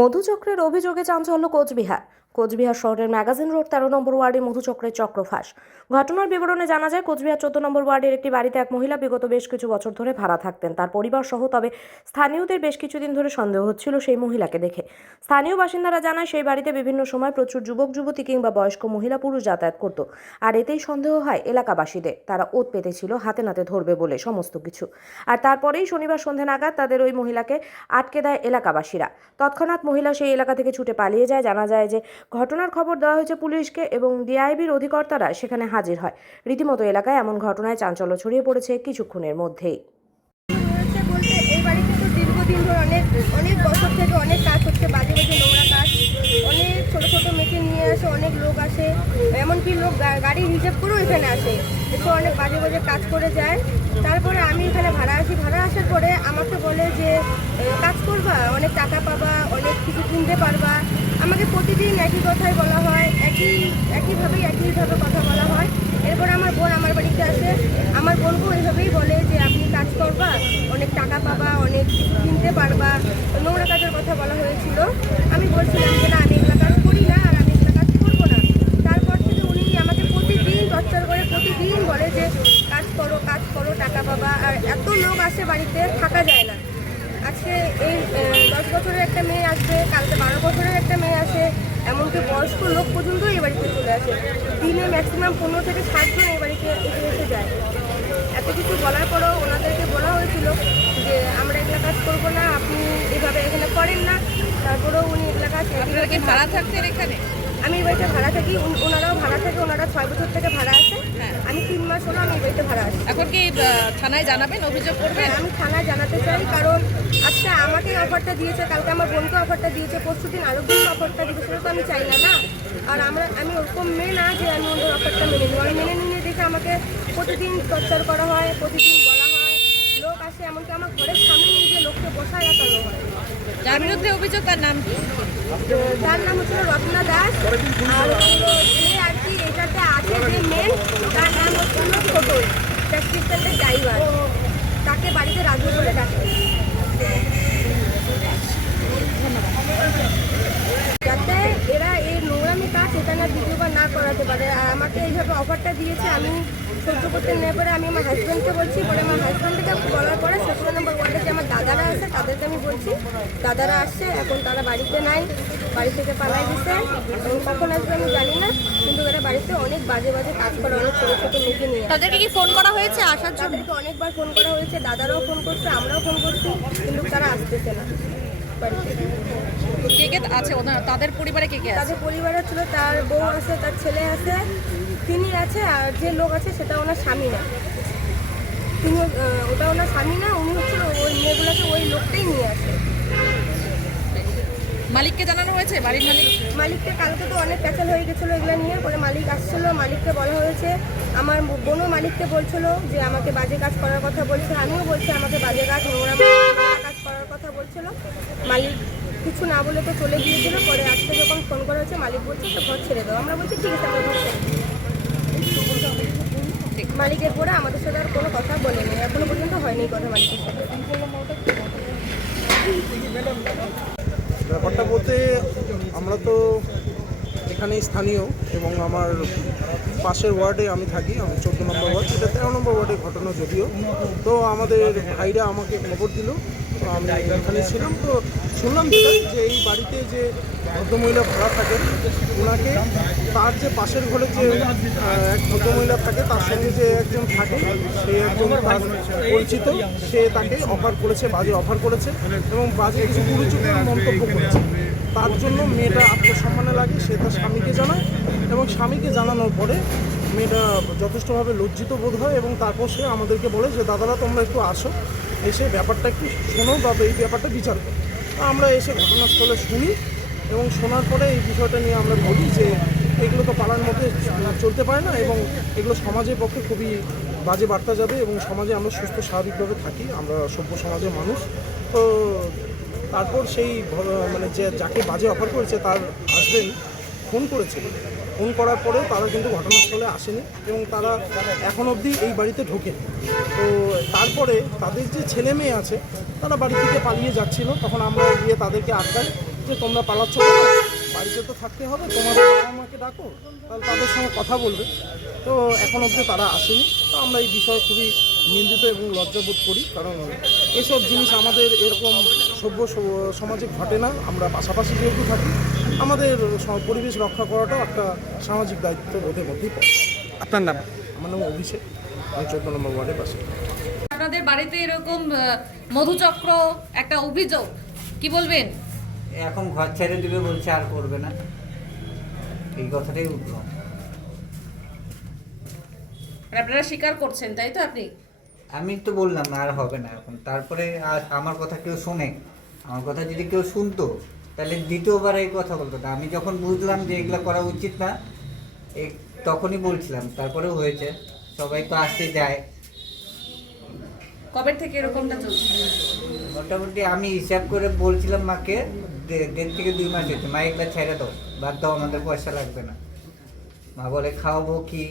মধুচক্রের অভিযোগে চাঞ্চল্য কোচবিহার শহরের ম্যাগাজিন রোড 13 নম্বর ওয়ার্ডে মধুচক্রের চক্রফাঁস। ঘটনার বিবরণে জানা যায়, কোচবিহার 14 নম্বর ওয়ার্ডের একটি বাড়িতে এক মহিলা বিগত বেশ কিছু বছর ধরে ভাড়া থাকতেন, তার পরিবার সহ। তবে স্থানীয়দের বেশ কিছুদিন ধরে সন্দেহ হচ্ছিল সেই মহিলাকে দেখে। স্থানীয় বাসিন্দারা জানায়, সেই বাড়িতে বিভিন্ন সময় প্রচুর যুবক যুবতী কিংবা বয়স্ক মহিলা পুরুষ যাতায়াত করত। আর এতেই সন্দেহ হয় এলাকাবাসীদের, তারা ওত পেতেছিল হাতে নাতে ধরবে বলে সমস্ত কিছু। আর তারপরেই শনিবার সন্ধে নাগাদ তাদের ওই মহিলাকে আটকে দেয় এলাকাবাসীরা। তৎক্ষণাৎ মহিলা সেই এলাকা থেকে ছুটে পালিয়ে যায়। জানা যায় যে ঘটনার খবর দেওয়া হয়েছে পুলিশকে এবং ডিআইবির অধিকর্তারা সেখানে হাজির হয়। রীতিমতো এলাকায় এমন ঘটনায় চাঞ্চল্য ছড়িয়ে পড়েছে কিছুক্ষণের মধ্যেই। এই বাড়িতে তো দীর্ঘদিন ধরে অনেক বছর থেকে অনেক কাজ হচ্ছে, বাজে বাজে নোংরা কাজ। অনেক ছোটো ছোটো মেয়েকে নিয়ে আসে, অনেক লোক আসে, এমনকি লোক গাড়ি রিজার্ভ করেও এখানে আসে, এসে অনেক বাজে বাজে কাজ করে যায়। তারপরে আমি এখানে ভাড়া আসার পরে আমাকে বলে যে কাজ করবা, অনেক টাকা পাবা, অনেক কিছু কিনতে পারবা। আমাকে প্রতিদিন একই কথাই বলা হয়, একইভাবে কথা বলা হয়। এরপর আমার বোন আমার বাড়িতে আসে, আমার বোনকেও এইভাবেই বলে যে আপনি কাজ করবা, অনেক টাকা পাবা, অনেক কিছু কিনতে পারবা, নোংরা কাজের কথা বলা হয়েছিল। আমি বলছিলাম যে না, আমি এগুলো কাজ করি না, আর আমি এগুলো কাজ করবো না। তারপর থেকে উনি আমাকে প্রতিদিন টর্চার করে, প্রতিদিন বলে যে কাজ করো টাকা পাবা। আর এত লোক আসে বাড়িতে, থাকা যায় না। আজকে এই 10 বছরের একটা মেয়ে আসবে, কালকে 12 বছরের একটা মেয়ে আসে, এমনকি বয়স্ক লোক পর্যন্ত এই বাড়িতে চলে আসে। দিনে ম্যাক্সিমাম 15 থেকে 60 জন এই বাড়িতে এসে যায়। এত কিছু বলার পরেও ওনাদেরকে বলা হয়েছিল যে আমরা এগুলো কাজ করবো না, আপনি এভাবে এখানে করেন না। তারপরেও উনি এগুলো কাজ। ভাড়া থাকতেন এখানে? আমি এই বাড়িতে ভাড়া থাকি, ওনারাও ভাড়া থাকে। ওনারা 6 বছর থেকে ভাড়া আছে। আমি 3 মাস হলো আমি এই বাড়িতে ভাড়া আছি। এখন কি থানায় জানাবেন, অভিযোগ করবেন? আমি থানায় জানাতে চাই, কারণ আজকে আমাকে অফারটা দিয়েছে, কালকে আমার বোনকে অফারটা দিয়েছে, পরশুদিন আরেকজনকে অফারটা দিয়েছে। সেটা তো আমি চাই না। আর আমি ওরকম মেয়ে না যে আমি ওদের অফারটা মেনে নিই। আমি মেনে নিয়ে দেখে আমাকে প্রতিদিন টর্চার করা হয়, প্রতিদিন বলা হয়, লোক আসে, এমনকি আমার ঘরের সামনে নিয়ে যে লোককে বসায় রাখানো হয়। যার বিরুদ্ধে অভিযোগ তার নাম কি? তার নাম হচ্ছে রত্না দাস। আর যে আর কি এটাতে আছে যে মেন, তার নাম হচ্ছে ছোটই, প্র্যাকটিক্যালের ড্রাইভার। তাকে বাড়িতে রাজু বলে ডাকে। যাতে এরা এই নোংরামি কাজ এটা না দ্বিতীয়বার না করাতে পারে। আর আমাকে এইভাবে অফারটা দিয়েছে, আমি সহ্য করতে না পারে আমি আমার হাজব্যান্ডকে বলছি। বলে আমার হাজব্যান্ডকে বলার পরে 17 নম্বর ওয়ার্ডে যে আমার দাদারা আছে তাদেরকে আমি বলছি। দাদারা আসছে, এখন তারা বাড়িতে নাই, বাড়ি থেকে পালাই দিচ্ছে। এবং কখন আসবে আমি জানি না, কিন্তু এরা বাড়িতে অনেক বাজে বাজে কাজ করে, অনেক ছোটো ছোটো মেয়েকে নিয়ে। তাদেরকে কি ফোন করা হয়েছে আসার জন্য? তাদেরকে অনেকবার ফোন করা হয়েছে, দাদারাও ফোন করছে, আমরাও ফোন করছি, কিন্তু তারা আসতেছে না বাড়িতে। কে কে আছে তাদের পরিবারে? কে কে আছে? তাদের পরিবারে ছিল, তার বউ আছে, তার ছেলে আছে, তিনি আছে। আর যে লোক আছে সেটা ওনার স্বামী না, ওটা ওনার স্বামী না। উনি হচ্ছিল ওই মেয়েগুলোকে ওই লোকটাই নিয়ে আসে। মালিককে জানানো হয়েছে? বাড়ির মালিককে কালকে তো অনেক প্যাচাল হয়ে গেছিলো এগুলো নিয়ে। পরে মালিক আসছিলো, মালিককে বলা হয়েছে। আমার বোনও মালিককে বলছিল যে আমাকে বাজে কাজ করার কথা বলছে, আমিও বলছি আমাকে বাজে কাজ, নোংরা কাজ করার কথা বলছিল। মালিক কিছু না বলে তো চলে গিয়েছিল। পরে আজকে যখন ফোন করা হয়েছে, মালিক বলছে তো ঘর ছেড়ে দাও। আমরা বলছি ঠিক আছে, আমরা ঘর ছেড়ে দিই। মালিকের পরে আমাদের সাথে আর কোনো কথা বলেনি, এখনো পর্যন্ত হয়নি কথা মালিকের সাথে। ব্যাপারটা বলতে, আমরা তো এখানে স্থানীয় এবং আমার পাশের ওয়ার্ডে আমি থাকি, আমি 14 নম্বর ওয়ার্ড, এটা 13 নম্বর ওয়ার্ডের ঘটনা যদিও। তো আমাদের ভাইরা আমাকে খবর দিল, তো আমি এখানে ছিলাম। তো শুনলাম যেটা, যে এই বাড়িতে যে ভদ্রমহিলা ভাড়া থাকেন, ওনাকে তার যে পাশের ঘরে যে এক ভদ্রমহিলা থাকে, তার সঙ্গে যে একজন থাকে, সে একজন তার পরিচিত, সে তাকে অফার করেছে, বাজে অফার করেছে এবং বাজে কিছু কুরুচিকর মন্তব্য করেছে। তার জন্য মেয়েটা আত্মসম্মানে লাগে, সে তার স্বামীকে জানায় এবং স্বামীকে জানানোর পরে মেয়েটা যথেষ্টভাবে লজ্জিত বোধ হয় এবং তারপর সে আমাদেরকে বলে যে দাদারা তোমরা একটু আসো, এসে ব্যাপারটা একটু শোনো বা এই ব্যাপারটা বিচার করো। আমরা এসে ঘটনাস্থলে শুনি এবং শোনার পরে এই বিষয়টা নিয়ে আমরা বলি যে এগুলো তো পাড়ার মধ্যে চলতে পারে না এবং এগুলো সমাজের পক্ষে খুবই বাজে বার্তা যাবে এবং সমাজে আমরা সুস্থ স্বাভাবিকভাবে থাকি, আমরা সভ্য সমাজের মানুষ। তো তারপর সেই মানে যাকে বাজে অফার করেছে তার হাজবেন্ড ফোন করেছিল। ফোন করার পরেও তারা কিন্তু ঘটনাস্থলে আসেনি এবং তারা এখন অবধি এই বাড়িতে ঢোকেনি। তো তারপরে তাদের যে ছেলে মেয়ে আছে তারা বাড়ি থেকে পালিয়ে যাচ্ছিল, তখন আমরা গিয়ে তাদেরকে আটকাই যে তোমরা পালাচ্ছ কেন? বাড়িতে তো থাকতে হবে, তোমাদের বাবা মাকে ডাকো, তাহলে তাদের সঙ্গে কথা বলবে। তো এখন অবধি তারা আসেনি। তো আমরা এই বিষয়ে খুবই নিন্দিত এবং লজ্জাবোধ করি, কারণ এসব জিনিস আমাদের এরকম সভ্য সমাজে ঘটে না। আমরা পাশাপাশি যেহেতু থাকি, আমাদের পরিবেশ রক্ষা করাটাও একটা সামাজিক দায়িত্ব বোধের মধ্যেই পড়ে। আপনার নাম? আমার নাম অভিষেক, আমি 14 নম্বর ওয়ার্ডের পাশে। আপনাদের বাড়িতে এরকম মধুচক্র একটা অভিযোগ, কি বলবেন? এখন ঘর ছেড়ে দিবে বলছে, আর করবে না, এই কথাটাই উঠলো। আর আপনারা স্বীকার করছেন, তাই তো? আপনি আমি তো বললাম আর হবে না এখন। তারপরে আর আমার কথা কেউ শোনে, আমার কথা যদি কেউ শুনতো তাহলে দ্বিতীয়বার এই কথা বলতো না। আমি যখন বুঝলাম যে এগুলো করা উচিত না, এই তখনই বলছিলাম। তারপরেও হয়েছে, সবাই তো আসতে যায়। কবে থেকে এরকমটা চলছে? মোটামুটি আমি হিসাব করে বলছিলাম মাকে, 1.5 থেকে 2 মাস হয়েছে। মা এগুলো ছেড়ে দাও, বাদ দাও, আমাদের পয়সা লাগবে না। মা বলে খাওয়াবো কি,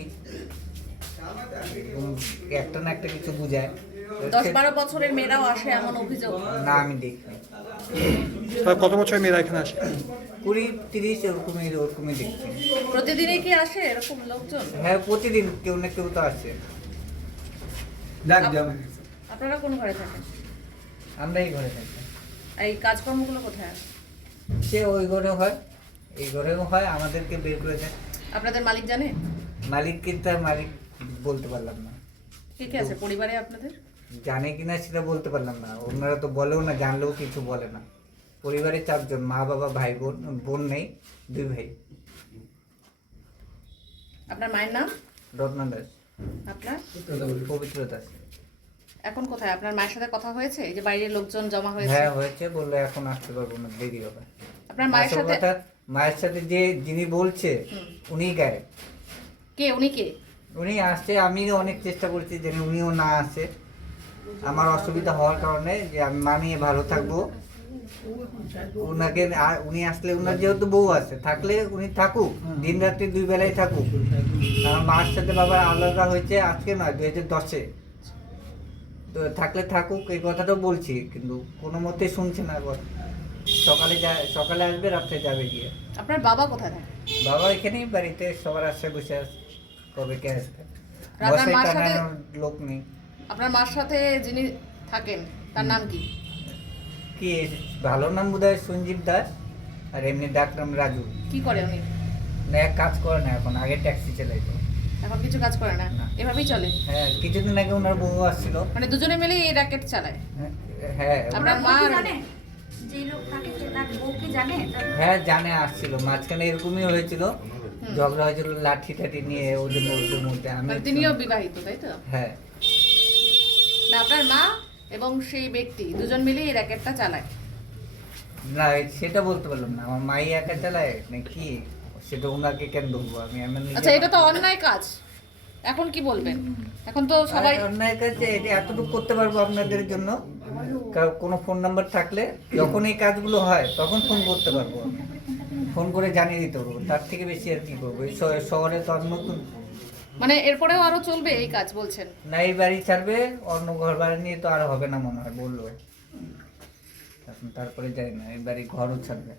একটা না একটা কিছু বুঝায়। 10-12 বছরের মেয়েরাও আসে এমন অভিযোগ? না, আমি দেখিনি। কত বছর মেয়েরা এখানে আসে? 20-30 ওরকমই দেখছি। প্রতিদিনই কি আসে এরকম লোকজন? হ্যাঁ, প্রতিদিন কেউ না কেউ তো আসে। আপনারা কোন ঘরে থাকেন? আমরা এই ঘরে থাকি। আর এই কাজকর্মগুলো কোথায় আছে? সে ওই ঘরে হয়, এই ঘরেও হয়, আমাদেরকে বের করে দেয়। আপনাদের মালিক জানে? মালিক কি, তার মালিক বলতে পারলাম না। কে কে আছে পরিবারে আপনাদের? জানে কিনা সেটা বলতে পারলাম না। ওনারা তো বলেও না, জানলেও কিছু বলে না। পরিবারে 4 জন, মা বাবা ভাই বোন, বোন নেই, 2 ভাই। আপনার মায়ের নাম? রত্না দাস। আপনার? পবিত্র দাস। এখন কোথায়? আপনার মায়ের সাথে কথা হয়েছে? এই যে বাইরের লোকজন জমা হয়েছে। হ্যাঁ হয়েছে, বললো এখন আসতে পারবো না, দেরি হবে। আপনার মায়ের আসল সাথে কথা, মায়ের সাথে যে যিনি বলছে উনিই গায়ে। কে? উনি কে? উনি আসছে, আমি অনেক চেষ্টা করছি যে উনিও না আসে। আমার অসুবিধা হওয়ার কারণে যে আমি মানিয়ে ভালো থাকবো, উনাকে উনি আসলে, উনার যেহেতু বউ আছে, থাকলে উনি থাকুক, দিন রাত্রি 2 বেলায় থাকুক। আমার মার সাথে বাবার আলাদা হয়েছে আজকে নয়, 2010-এ। তো থাকলে থাকুক, এই কথাটা বলছি, কিন্তু কোনো মতেই শুনছে না। সকালে আসবে, রাত্রে যাবে গিয়ে। আপনার বাবা কোথায় থাকে? বাবা এখানেই বাড়িতে সবার আশে বসে আছে, কবে কে আসবে। আপনার বসে মার সাথে টানানোর লোক নেই। আপনার মার সাথে যিনি থাকেন তার নাম কি? কি ভালো নাম বোধহয় সঞ্জীব দাস, আর এমনি ডাকনাম রাজু। কি করে উনি? না, এক কাজ করে না এখন, আগে ট্যাক্সি চালাইতো। এখন কিছু কাজ করে না, না। এভাবেই চলে? হ্যাঁ, কিছুদিন আগে ওনার বউ আসছিল। মানে দুজনে মিলেই এই র্যাকেট চালায়? হ্যাঁ, আপনার মা যে লোক থাকে সে তার বউ কি জানে? হ্যাঁ জানে, আসছিল। মাঝখানে এরকমই হয়েছিল, ঝগড়া হয়েছিল লাঠি টাঠি নিয়ে ওদের মধ্যে। আমি মানে তিনিও বিবাহিত, তাই তো? হ্যাঁ। না, আপনার মা এবং সেই ব্যক্তি দুজন মিলেই এই র্যাকেটটা চালায়? না, সেটা বলতে পারলাম না। আমার মাই একা চালায় নাকি, সেটা ওনাকে কেন বলবো আমি। আচ্ছা, এটা তো অন্যায় কাজ, এখন কি বলবেন? এখন তো সবাই অন্যায় কাছে এটা এতটুকু করতে পারবো আপনাদের জন্য, কোনো ফোন নাম্বার থাকলে যখন এই কাজগুলো হয় তখন ফোন করতে পারবো, ফোন করে জানিয়ে দিতে পারবো। তার থেকে বেশি আর কি করবো। এই শহরে তো আর নতুন, মানে এরপরেও আরো চলবে এই কাজ বলছেন? না, এই বাড়ি ছাড়বে, অন্য ঘর বাড়ি নিয়ে তো আর হবে না মনে হয়, বললো। এখন তারপরে যাই না, এই বাড়ি ঘরও ছাড়বে।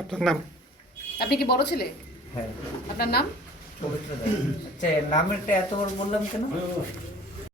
আপনার নাম? আপনি কি বড় ছেলে? হ্যাঁ। আপনার নাম? পবিত্র দাস। আচ্ছা, নামেরটা এত বড় বললাম কেন?